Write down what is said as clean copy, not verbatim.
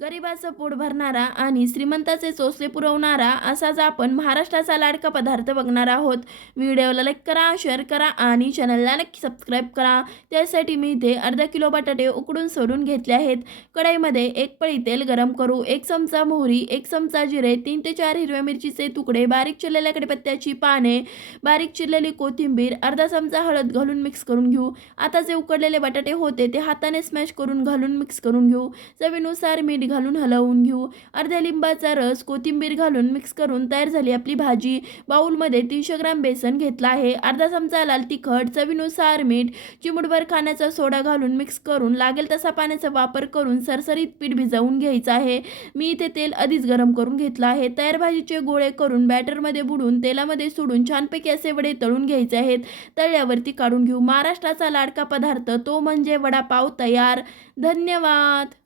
गरिबाचं पोट भरणारा आणि श्रीमंताचे चोचले पुरवणारा असाच आपण महाराष्ट्राचा लाडका पदार्थ बघणार आहोत. व्हिडिओला लाईक करा, शेअर करा आणि चॅनलला नक्की सबस्क्राईब करा. त्यासाठी मी इथे अर्धा किलो बटाटे उकडून सोडून घेतले आहेत. कढईमध्ये एक पळी तेल गरम करू, 1 चमचा मोहरी, 1 चमचा जिरे, 3 ते 4 हिरव्या मिरचीचे तुकडे, बारीक चिरलेल्या कढीपत्त्याची पाने, बारीक चिरलेली कोथिंबीर, अर्धा चमचा हळद घालून मिक्स करून घेऊ. आता जे उकडलेले बटाटे होते ते हाताने स्मॅश करून घालून मिक्स करून घेऊ. चवीनुसार मीठ घालून हलवून घेऊ. अर्ध्या लिंबाचा रस, कोथिंबीर घालून मिक्स करून तयार झाली आपली भाजी. बाउलमध्ये 300 ग्राम बेसन घेतला आहे. अर्धा चमचा लाल तिखट, चवीनुसार मीठ, चिमूटभर खाण्याचा सोडा घालून मिक्स करून लागेल तसा पाण्याचा वापर करून सरसरीत पीठ भिजवून घ्यायचं आहे. मी इथे तेल आधीच गरम करून घेतलं आहे. तयार भाजीचे गोळे करून बॅटरमध्ये बुडून तेलामध्ये सोडून छानपैकी असे वडे तळून घ्यायचे आहेत. तळल्यावरती काढून घेऊ. महाराष्ट्राचा लाडका पदार्थ तो म्हणजे वडापाव तयार. धन्यवाद.